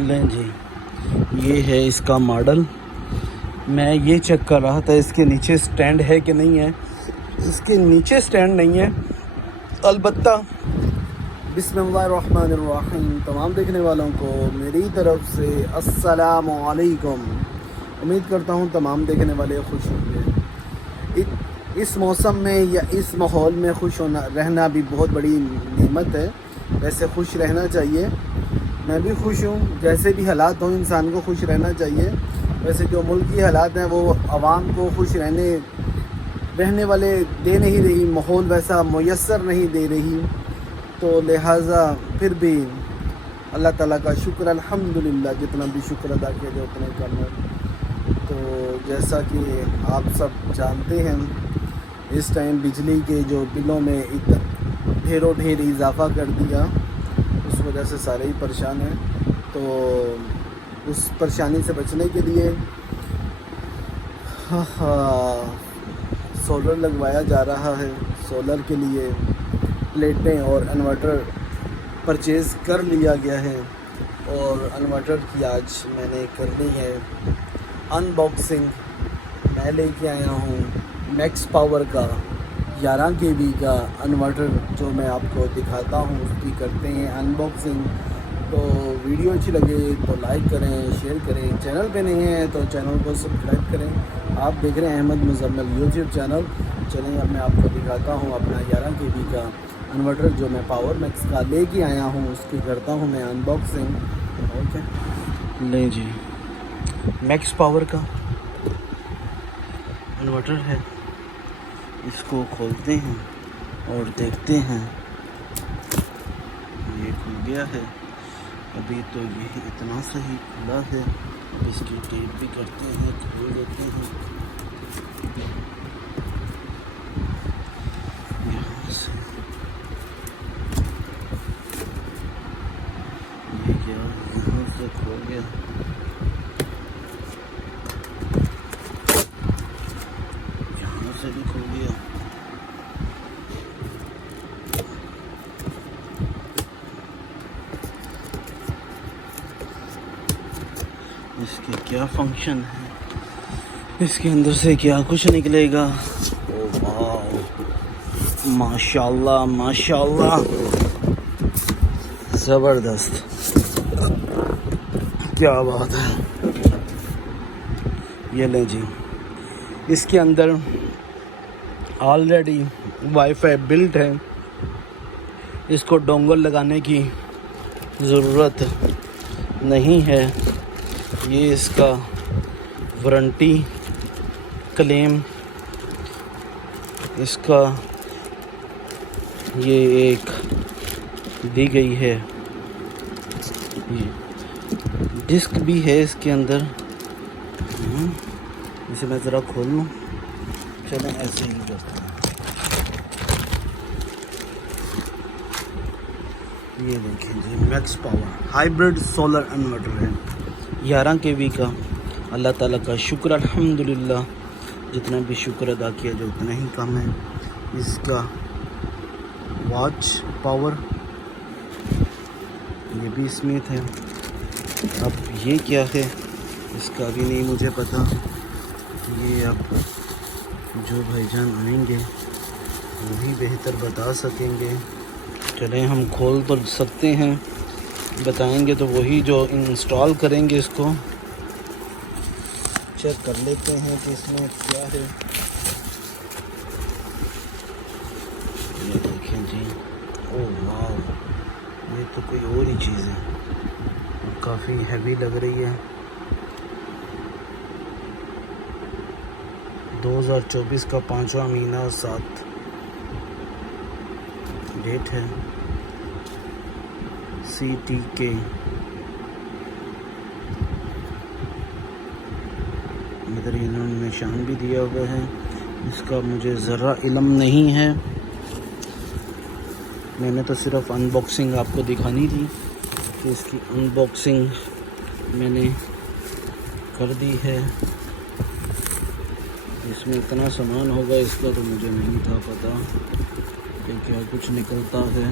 लें जी, ये है इसका मॉडल। मैं ये चेक कर रहा था इसके नीचे स्टैंड है कि नहीं है। इसके नीचे स्टैंड नहीं है, अलबत्ता बिस्मिल्लाहिर्रहमानिर्रहीम। तमाम देखने वालों को मेरी तरफ से अस्सलामु अलैकुम। उम्मीद करता हूँ तमाम देखने वाले खुश होंगे। इस मौसम में या इस माहौल में खुश होना रहना भी बहुत बड़ी नेमत है। वैसे खुश रहना चाहिए, मैं भी खुश हूँ। जैसे भी हालात हों इंसान को खुश रहना चाहिए। वैसे जो मुल्क की हालात हैं वो आवाम को खुश रहने वाले दे नहीं रही, माहौल वैसा मुयस्सर नहीं दे रही। तो लिहाजा फिर भी अल्लाह ताला का शुक्र अल्हम्दुलिल्लाह, जितना भी शुक्र अदा किया जाए उतना ही कम है। तो जैसा कि आप सब जानते हैं, इस टाइम बिजली के जो बिलों में ढेरों ढेर इजाफ़ा कर दिया, उस वजह से सारे ही परेशान हैं। तो उस परेशानी से बचने के लिए सोलर लगवाया जा रहा है। सोलर के लिए प्लेटें और इन्वर्टर परचेज़ कर लिया गया है और इन्वर्टर की आज मैंने कर ली है अनबॉक्सिंग। मैं लेके आया हूँ मैक्स पावर का 11 kV का इन्वर्टर, जो मैं आपको दिखाता हूँ उसकी करते हैं अनबॉक्सिंग। तो वीडियो अच्छी लगे तो लाइक करें, शेयर करें। चैनल पे नहीं है तो चैनल को सब्सक्राइब करें। आप देख रहे हैं अहमद मुज़म्मिल यूट्यूब चैनल। चलिए अब मैं आपको दिखाता हूँ अपना 11 kV का इन्वर्टर जो मैं पावर मैक्स का लेके आया हूँ, उसकी करता हूँ मैं अनबॉक्सिंग। ओके, ले जी, मैक्स पावर का इन्वर्टर है। इसको खोलते हैं और देखते हैं। ये खुल गया है, अभी तो ये इतना सही खुला है। अब इसकी टेप भी करते हैं, खोल देते हैं यहाँ से। ये क्या यहाँ से खोल गया, यहाँ से भी खोल गया। इसके क्या फंक्शन है, इसके अंदर से क्या कुछ निकलेगा। ओ वाह, माशाल्लाह माशाल्लाह, ज़बरदस्त, क्या बात है। ये लें जी, इसके अंदर ऑलरेडी वाईफाई बिल्ट है। इसको डोंगल लगाने की ज़रूरत नहीं है। ये इसका वारंटी क्लेम, इसका ये एक दी गई है। ये डिस्क भी है इसके अंदर। इसे मैं ज़रा खोल लूँ। चलें ऐसे ही करते हैं। ये देखें जी, max power hybrid solar inverter है 11 kV का। अल्लाह ताला का शुक्र अल्हम्दुलिल्लाह, जितना भी शुक्र अदा किया जाए उतना ही कम है। इसका वॉच पावर ये भी स्मिथ है। अब ये क्या है इसका भी नहीं मुझे पता। ये अब जो भाईजान आएंगे वही बेहतर बता सकेंगे। चलें हम खोल तो सकते हैं, बताएंगे तो वही जो इंस्टॉल करेंगे। इसको चेक कर लेते हैं कि इसमें क्या है। ये देखें जी, ओह वाह, ये तो कोई और ही चीज़ है, काफ़ी हैवी लग रही है। 2024 का 5वां महीना 7 डेट है। CTK इधर इन्होंने निशान भी दिया हुआ है। इसका मुझे ज़रा इल्म नहीं है, मैंने तो सिर्फ अनबॉक्सिंग आपको दिखानी थी कि इसकी अनबॉक्सिंग मैंने कर दी है। इसमें इतना सामान होगा इसका तो मुझे नहीं था पता कि क्या कुछ निकलता है।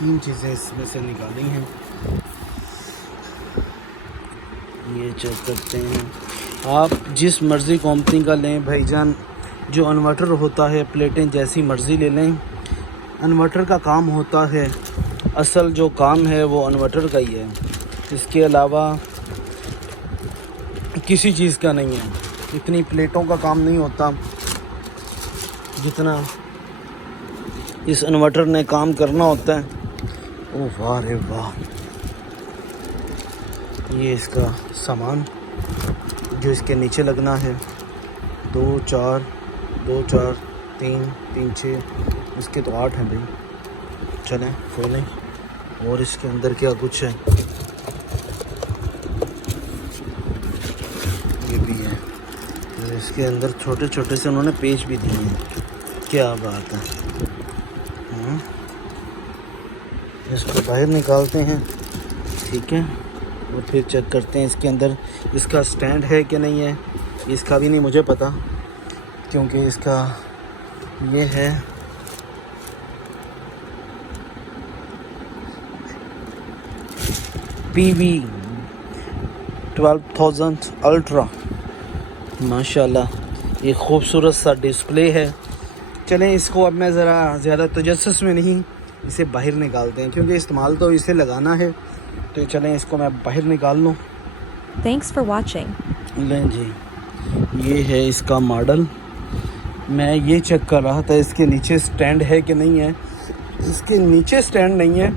3 चीज़ें इसमें से निकाली हैं। ये चेक करते हैं। आप जिस मर्ज़ी कंपनी का लें भाईजान, जो इन्वर्टर होता है प्लेटें जैसी मर्ज़ी ले लें। इन्वर्टर का काम होता है, असल जो काम है वो इन्वर्टर का ही है, इसके अलावा किसी चीज़ का नहीं है। इतनी प्लेटों का काम नहीं होता जितना इस इन्वर्टर ने काम करना होता है। ओह वाह रे वाह। ये इसका सामान जो इसके नीचे लगना है, 2 4 2 4 3 3 6, इसके तो 8 हैं भाई। चलें खोलें। और इसके अंदर क्या कुछ है ये भी है। तो इसके अंदर छोटे छोटे से उन्होंने पेज भी दिए हैं। क्या बात है। इसको बाहर निकालते हैं, ठीक है, और फिर चेक करते हैं इसके अंदर इसका स्टैंड है कि नहीं है। इसका भी नहीं मुझे पता, क्योंकि इसका ये है PV 12,000 अल्ट्रा। माशाल्लाह ये खूबसूरत सा डिस्प्ले है। चलें इसको अब मैं ज़रा ज़्यादा तजस्सुस में नहीं, इसे बाहर निकालते हैं, क्योंकि इस्तेमाल तो इसे लगाना है। तो चलें इसको मैं बाहर निकाल लूँ। Thanks for watching. लें जी, ये है इसका मॉडल। मैं ये चेक कर रहा था इसके नीचे स्टैंड है कि नहीं है। इसके नीचे स्टैंड नहीं है,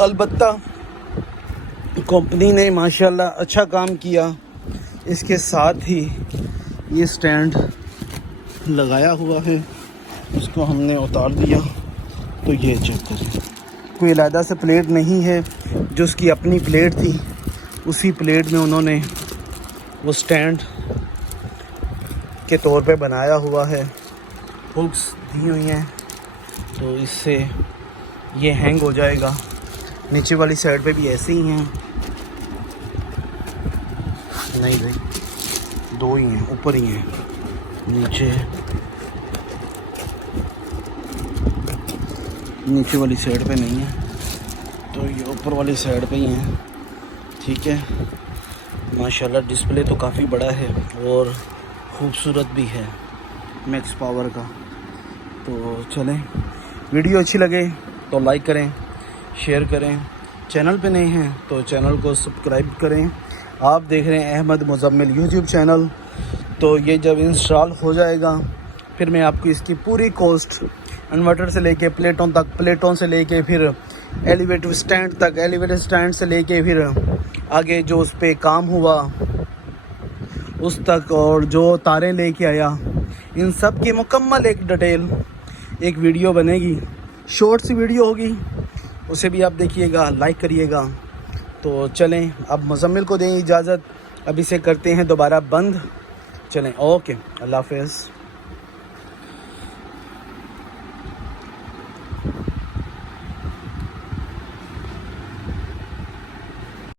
अलबत्ता कंपनी ने माशाल्लाह अच्छा काम किया। इसके साथ ही ये स्टैंड लगाया हुआ है, इसको हमने उतार दिया। तो ये चेक करें, कोई अलहदा से प्लेट नहीं है, जो उसकी अपनी प्लेट थी उसी प्लेट में उन्होंने वो स्टैंड के तौर पे बनाया हुआ है। हुक्स दी हुई हैं, तो इससे ये हैंग हो जाएगा। नीचे वाली साइड पे भी ऐसे ही हैं। नहीं भाई, 2 ही हैं, ऊपर ही हैं, नीचे वाली साइड पे नहीं है, तो ये ऊपर वाली साइड पे ही हैं, ठीक है। माशाल्लाह डिस्प्ले तो काफ़ी बड़ा है और ख़ूबसूरत भी है, मैक्स पावर का। तो चलें, वीडियो अच्छी लगे तो लाइक करें, शेयर करें। चैनल पे नए हैं तो चैनल को सब्सक्राइब करें। आप देख रहे हैं अहमद मुज़म्मिल यूट्यूब चैनल। तो ये जब इंस्टॉल हो जाएगा फिर मैं आपको इसकी पूरी कॉस्ट, इन्वर्टर से लेके प्लेटों तक, प्लेटों से लेके फिर एलिवेटर स्टैंड तक, एलिवेटर स्टैंड से लेके फिर आगे जो उस पर काम हुआ उस तक, और जो तारें लेके आया, इन सब की मुकम्मल एक डिटेल एक वीडियो बनेगी। शॉर्ट सी वीडियो होगी, उसे भी आप देखिएगा, लाइक करिएगा। तो चलें अब मुज़म्मिल को दें इजाज़त, अब इसे करते हैं दोबारा बंद। चलें, ओके, अल्लाह हाफ़िज़।